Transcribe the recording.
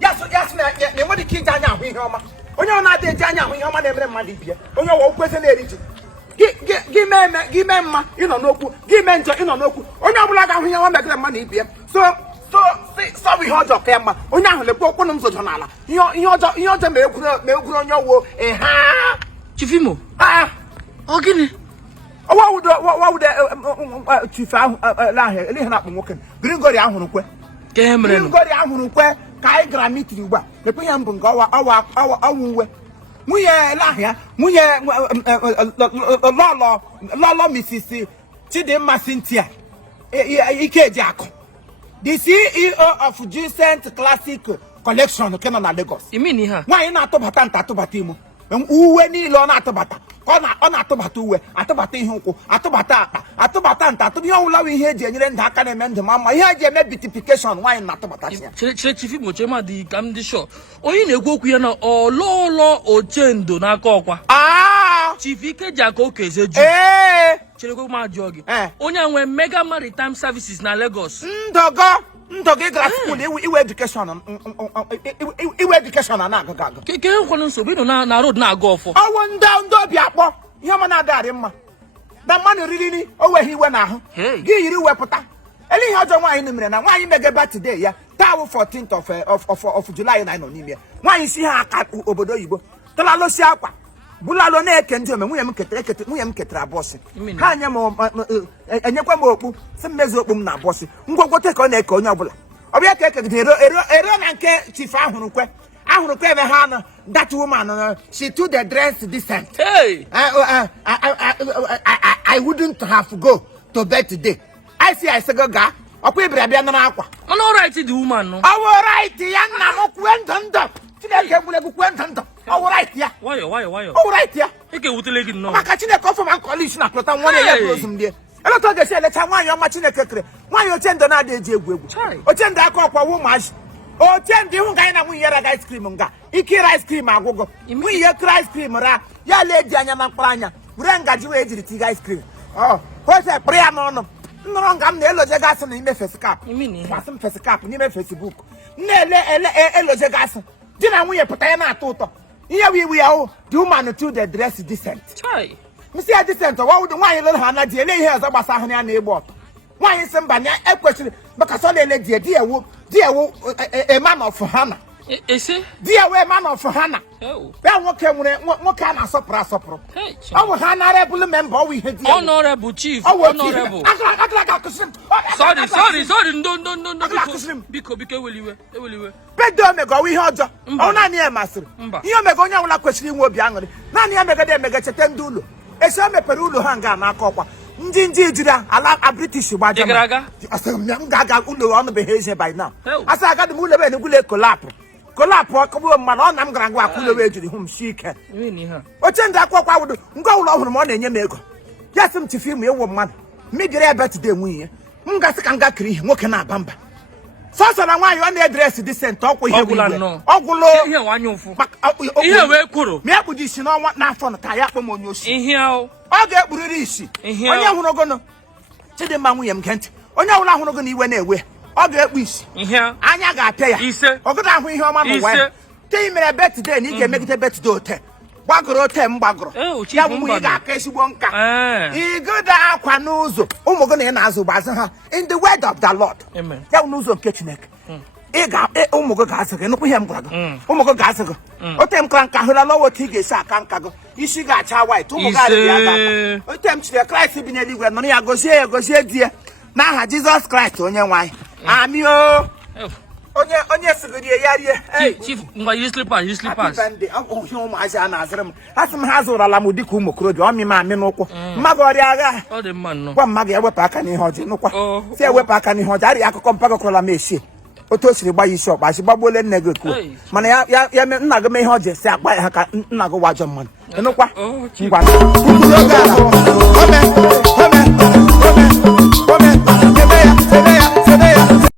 yes na what the kids anya hu ihe ọma onye ọ na-ade eji anya hu ihe ọma na-emere mmadụ ibie onye ọ kwese na-eriji gị mee mma ịnọ n'okwu gị mee njọ ịnọ n'okwu onye ọbụla ga-ahụ ihe ọma megere mmadụ ibie so ihe ọjọọ ka ya mma onye ahụ lekwa okwu m zojo n'ala ihe ọjọọ ma egwuru onye ọwụ ha Chifimo ọ gịnị wawude chief ahụ lahụ ele na akpụ nwoke Grigori ahụrụ kwe Grigori ahụrụ kwe ka anyị gara meeting ugbu a lekwe ihe mbụ nke ọwa uwe nwunye lahịa nwunye lọlọ Mrs. Chidimma Cynthia Ikejiakụ the CEO of Decent Classic Collection nke nọ na Lagos. Nwaanyị na-atụbata nta atụbata imo uwe niile ọ na-atụbata ọ na-atụbata uwe atụbata ihe ụkwụ atụbata akpa atụbata nta atụba ihe ọwụla ihe eji enyere ndụ aka na-eme ndụ ma ihe eji eme beautification nwaanyị na-atụbata ya. Chere Chifimo chema dị ka m dị sure onye na-ekwu okwu ya na ọlọlọ ochendo n'aka ọkwa Chief Ikejiakụ Okezeju chere kwe ma jụọ gị onye nwe Mega Maritime Services na Lagos ndogo gara school iwe education na-agaga ke nkwanụ nsogbu ịnọ na road na-aga ọfọ ọwụ ndị obi akpọ ihe ọma na-adarị mma na mmanụ riri o weghị iwe n'ahụ gị yiri wepụta ele ihe ọjọọ nwaanyị mere na nwaanyị mege birthday ya taa 14th of July na nọ n'ime nwaanyị si ha aka obodo oyibo talalosi akwa bulalo na-eke ndị ome nwunye m ketara abọsị ha enyekwa m okpu si mmezi okpu m na abọsị ngwogwote ka ọ na-eke onye ọbụla ọbịa ka ekegide ero na nke chief ahụrụ kwe ebe ha nọ that woman she took the dress decent. I wouldn't have go to bed today. I say go ga ọkwa ibere abịa nara akwa mana all right the woman no all right ya nna m kwue ndụ Chineke gwulegwu kwue ndụ all right ya why all right ya ike wutele gị no maka Chineke ọfọ ma nkọlish na klọta nwa ya bụ ozu mdie eleta ga-esi elecha nwaanyị ọma Chineke kere nwaanyị oche ndụ na-adị eji egwu oche ndụ aka ọkwa wu maazị oche ndụ ihu ga anyị na nwunye ya raga ice cream nga ikiri ice cream agwụgwọ nwunye ya kiri ice cream ra ya lee ji anya na mkpụrụ anya were ngaji wee jiri tiga ice cream ose kpịrị ya n'ọnụ nnọrọ nga m na-eloje gasị n'ime fesikap gasị m fesikap n'ime Facebook na-ele eloje gasị di na nwunye pụta ya na-atọ ụtọ ihe wiwi ya hụ the woman to the dress decent msi ya decent ọwawụdị nwaanyị lere ha na di ele ihe ọzọ gbasa ahụ ya na-egbu ọtọ nwaanyị si mba na ekwesịrị maka sọ na-ele di ewu a man of Hannah di ewu a man of Hannah ya nwoke nwere nwoke a na-asọpụrụ asọpụrụ ọ bụ honorable member ọwụ ihe di honorable chief honorable sorry no biko eweliwe bedo omega ọwụ ihe ọjọọ ọ naanị ya masịrị ihe omega onye ọbụla kwesịrị inwe obi aṅụrị naanị ya megide emega cheta ndị ụlọ esi o mepere ụlọ ha nga n'aka ọkwa ndị jiri ala British gbaja m ga-aga ụlọ ọnụbeghị eze by now asị agadi m ụlọ ebe n'egwule kolapụ ọkụgbuo mmadụ ọ na m gara ngwa akwa ụlọ wee jiri hụ m si ike oche ndị akwụkwọ awụdo ngwa ụlọ ọhụrụ m ọ na-enye m ego ya sị m Chifimo ewu mmadụ mebiri ya birthday nwunye ya m gasị ka m gakiri ihe nwoke na-aba mba sọsọ na nwaanyị ọ na-edresi decent ọkwụ ihe ọgwụlo ihe wee kwuru ma ekpuji isi n'ọnwa n'afọ ka ya kpọ m onye osi ọ ga-ekpuriri isi onye hụrụ ogono Chidimma nwunye m gee ntị onye ọbụla hụrụ ogono iwe na-ewe ọ ga-ekpu isi anya ga-apịa ya ọgụdụ ahụ ihe ọma n'ụwa ya te mere birthday na ị ga-emegide birthday ote gbagoro ote m gbagoro ya bụ ị ga-aka ezigbo nka ịgụda akwa n'ụzọ ụmụ gị na ị na-azụ gbazụ ha in the word of the Lord ya bụ n'ụzọ nke Chineke ụmụ gị ga-azụ gị nụkwu ihe m gwara gị ụmụ gị ga-azụ gị ote m kara nka hụla n'ọwa otu ị ga-esi aka nka gị isi ga-acha white ụmụ gị adịghị ya ga ote m chiri Kraịst bi n'eluigwe nọrọ ya gozie di ya n'aha Jizọs Kraịst onye nwe anyị amị onye sigiri ya rie chief ngwa yiri slippers ụmụazị a na-azụrụ m asị m ha zụrala m dịka ụmụ okorobịa ọmị m amị n'ụkwụ mmadụ ọrịa agha gwa mmadụ ewepụ aka n'ihe ọjọọ nụkwa si ewepụ aka n'ihe ọjọọ arịa akụkọ mpagakọrọla m eshie otu o siri gba ya isi ọkpa si gbagbuole nne gị ekuo mana ya nna gị mee ihe ọjọọ si agba ya ha ka nna gị wajọ mmadụ nụkwa ngwa